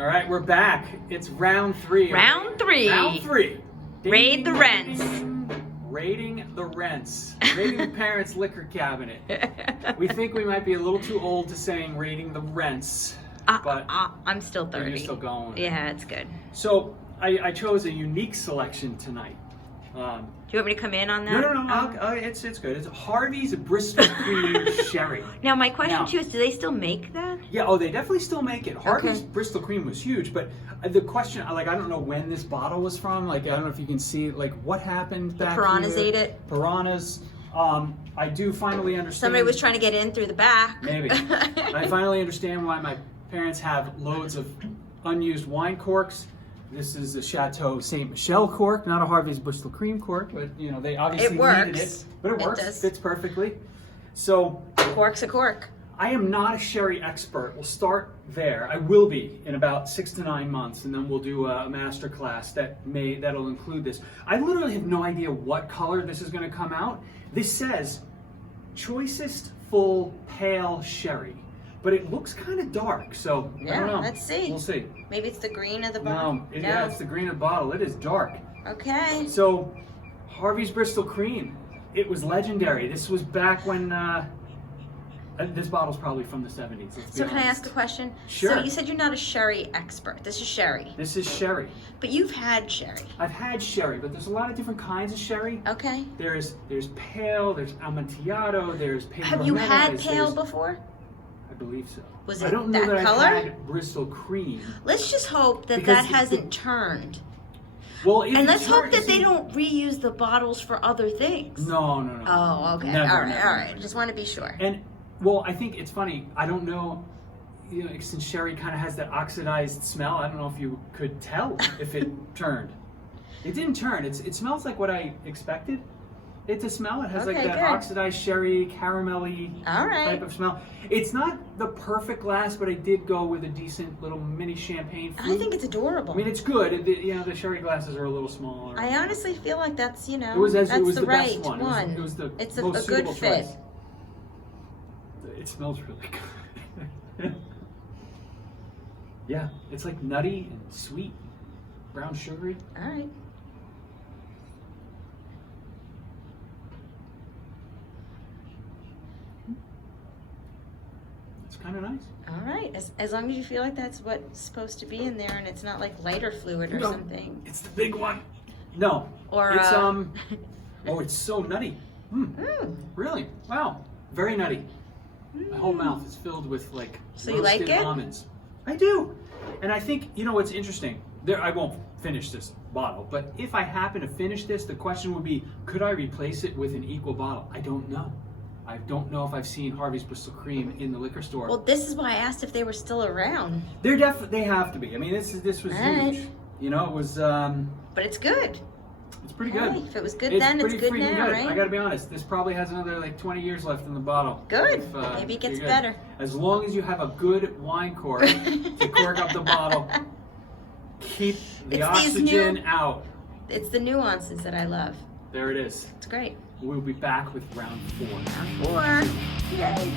All right, we're back. It's round three. Round three. Round three. Raid the rents. Raiding the rents. Raiding the parents' liquor cabinet. We think we might be a little too old to saying raiding the rents, but I'm still 30. You're still going. Yeah, it's good. So I chose a unique selection tonight. Do you want me to come in on that? No. It's good. It's Harvey's Bristol Cream Sherry. Now my question to you is, do they still make that? Yeah, they definitely still make it. Harvey's Bristol Cream was huge, but the question, I don't know when this bottle was from. I don't know if you can see, what happened back here. Piranhas ate it. Piranhas. I do finally understand. Somebody was trying to get in through the back. Maybe. I finally understand why my parents have loads of unused wine corks. This is a Chateau Saint Michelle cork, not a Harvey's Bristol Cream cork, but they obviously needed it. But it works. Does. Fits perfectly. So cork's a cork. I am not a sherry expert. We'll start there. I will be in about 6 to 9 months, and then we'll do a master class that'll include this. I literally have no idea what color this is going to come out. This says choicest full pale sherry, but it looks kind of dark. So I don't know. Let's see. We'll see. Maybe it's the green of the bottle. Yeah, it's the green of the bottle. It is dark. Okay. So Harvey's Bristol Cream. It was legendary. This was back when. This bottle's probably from the 70s. So can I ask a question? Sure. So you said you're not a sherry expert. This is sherry. This is sherry. But you've had sherry. I've had sherry, but there's a lot of different kinds of sherry. Okay. There's pale, there's Amontillado, there's Pedro Have you Jimenez, had pale before? I believe so. Was it I don't know that that color? I've had Bristol Cream. Let's just hope that Because that hasn't turned. Well, and let's hope that they don't reuse the bottles for other things. No. Oh, okay. Never, all never. right. Just want to be sure. And well, I think it's funny. I don't know, since sherry kind of has that oxidized smell. I don't know if you could tell if it turned. It didn't turn. It smells like what I expected it to smell. It has like that oxidized sherry, caramelly type of smell. It's not the perfect glass, but I did go with a decent little mini champagne flute. I think it's adorable. I mean, it's good. The sherry glasses are a little smaller. I honestly feel like that's it was the right best one. It was the it's most a good suitable fit. choice. It smells really good. Yeah, it's like nutty and sweet, brown sugary. All right. It's kind of nice. All right. As long as you feel like that's what's supposed to be in there, and it's not like lighter fluid or something. It's the big one. No. Or it's oh, it's so nutty. Really? Wow. Very nutty. My whole mouth is filled with So you like it? almonds. I do. And I think, what's interesting, I won't finish this bottle, but if I happen to finish this, the question would be, could I replace it with an equal bottle? I don't know. I don't know if I've seen Harvey's Bristol Cream in the liquor store. Well, this is why I asked if they were still around. They have to be. I mean, this was huge. It was But it's good. It's pretty good. If it was good then, it's good now, right? I gotta be honest, this probably has another 20 years left in the bottle. Good. Maybe it gets better. As long as you have a good wine cork to cork up the bottle, keep the oxygen out. It's the nuances that I love. There it is. It's great. We'll be back with round 4. Round 4. Yay.